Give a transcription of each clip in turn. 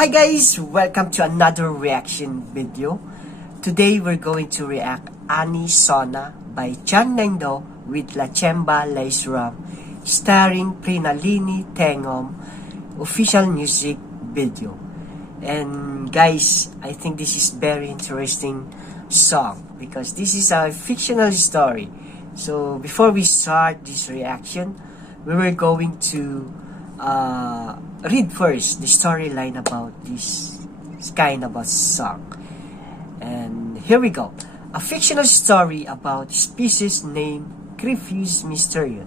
Hi guys, welcome to another reaction video. Today we're going to react SUNA by Ningthou with Lanchenba Laishram, starring Prinalini Thingom, official music video. And guys, I think this is very interesting song because this is a fictional story. So before we start this reaction, we were going to read first the storyline about this kind of a song. And here we go. A fictional story about species named Crepheus mysterion.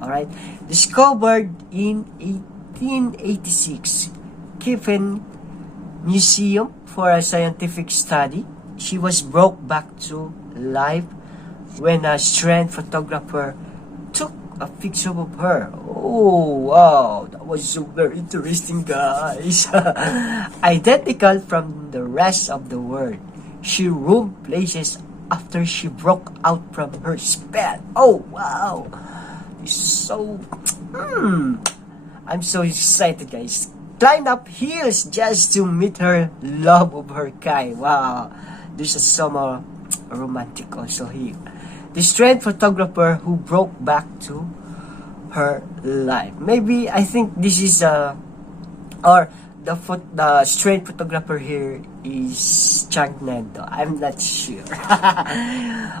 Alright, discovered in 1886, Kiffen Museum for a scientific study. She was brought back to life when a strand photographer took a picture of her. Oh wow, that was so very interesting, guys. Identical from the rest of the world. She roamed places after she broke out from her spell. Oh wow, it's so I'm so excited, guys. Climbed up hills just to meet her love of her kind. Wow, there's a summer romantic also here. The strand photographer who broke back to her life. Maybe I think this is or the strand photographer here is Ningthou. I'm not sure.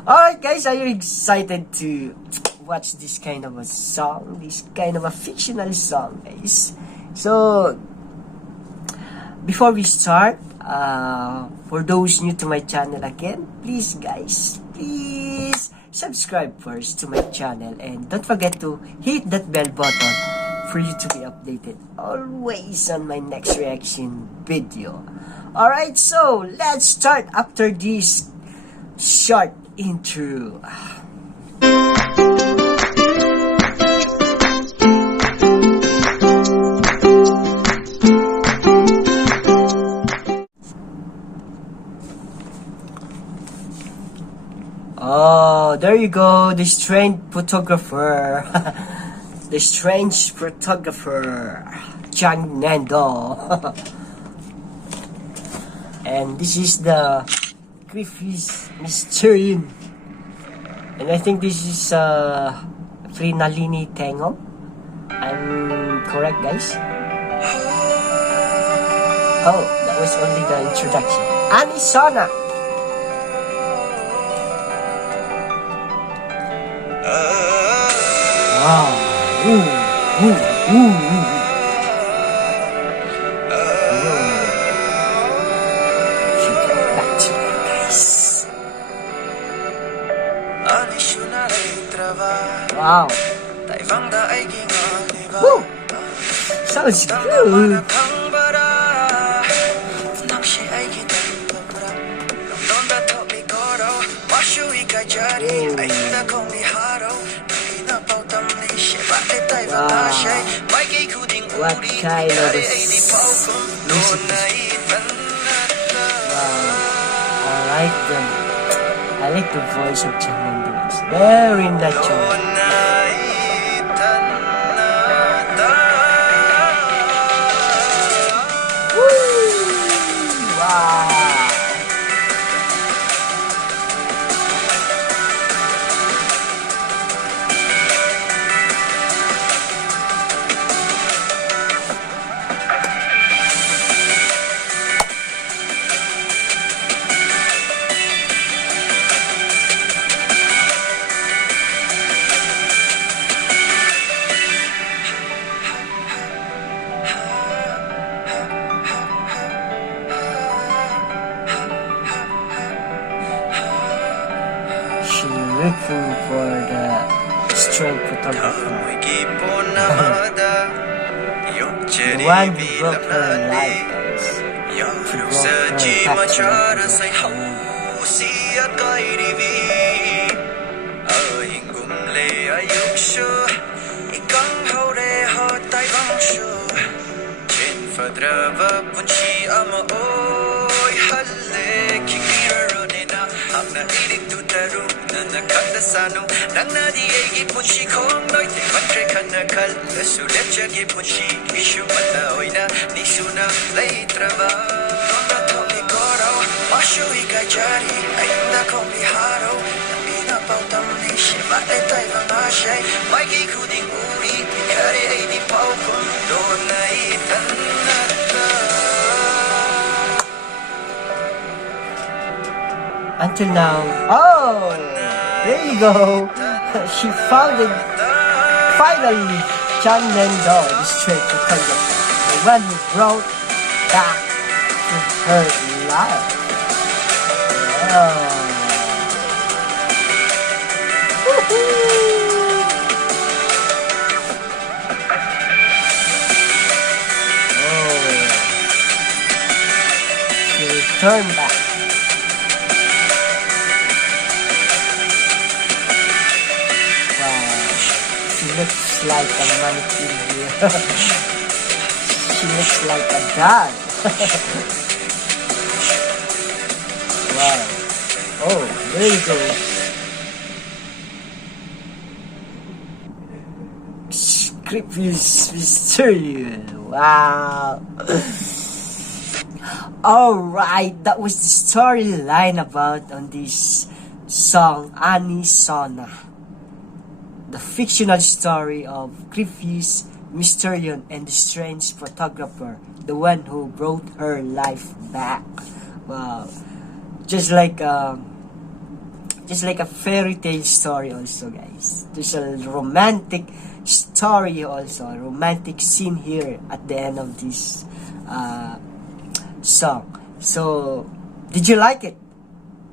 Alright guys, are you excited to watch this kind of a song? This kind of a fictional song, guys. So before we start, for those new to my channel again, please guys, please subscribe first to my channel and don't forget to hit that bell button for you to be updated always on my next reaction video. Alright, so let's start after this short intro. Oh, there you go, the strange photographer. The strange photographer, Ningthou. And this is the Crepheus mysterion. And I think this is Prinalini Thingom. I'm correct, guys? Oh, that was only the introduction. SUNA. Wow. Ooh, ooh, ooh, ooh. She got back to me, guys. Wow. Woo. Sounds good. What kind of music is this? Wow, I like the voice of Ningthou. It's very natural. Woo! Wow. Looking for the strange photographer. The one who broke her life, guys. Who broke her 칸다사노 낭나디 애기 분시콩 너희 때만tre 칸나 칼라수 렛자기 분시 미슈만나 오이나 니수나 레이트라바 너가 토미 걸어 마슈이가 자리 아인다 코미 하로 나비나 pautam니 시마에 타이가 나샤이 마이기 쿠딩 우리 미카리 에이디 파우푼 도나이 탄나타. Until now, oh, there you go. She found it finally. Chan Ningthou, the straight photographer, the one who brought back to her life. Wow. Woohoo! Oh, she returned back. Looks like a mannequin here. She looks like a doll. Wow. Oh, there you go. Script is mysterious. Wow. Alright, that was the storyline about on this song, SUNA. The fictional story of Griffith's Mysterion and the strange photographer, the one who brought her life back. Wow, just like a fairy tale story also, guys. There's a romantic story also, a romantic scene here at the end of this song. So, did you like it,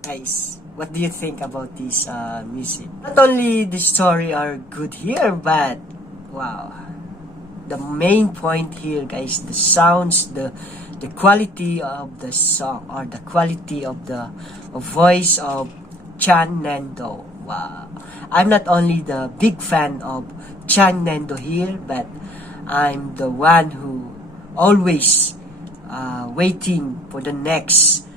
guys? What do you think about this music? Not only the story are good here, but wow, the main point here, guys, the sounds, the quality of the song, or the quality of the voice of Chan Ningthou. Wow, I'm not only the big fan of Chan Ningthou here, but I'm the one who always waiting for the next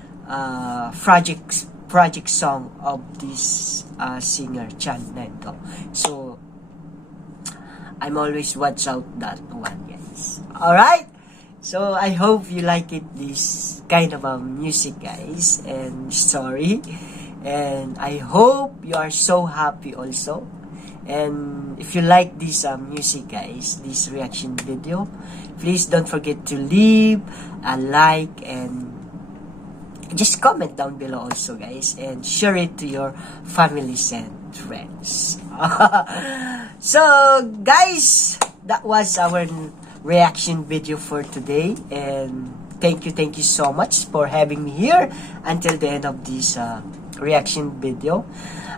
project song of this singer Chan Ningthou. So I'm always watch out that one, guys. Alright, so I hope you like it, this kind of music, guys, and story, and I hope you are so happy also. And if you like this music, guys, this reaction video, please don't forget to leave a like and just comment down below also, guys, and share it to your families and friends. So, guys, that was our reaction video for today, and thank you so much for having me here until the end of this reaction video.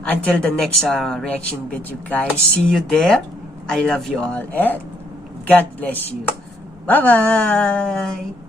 Until the next reaction video, guys, see you there. I love you all, and God bless you. Bye bye.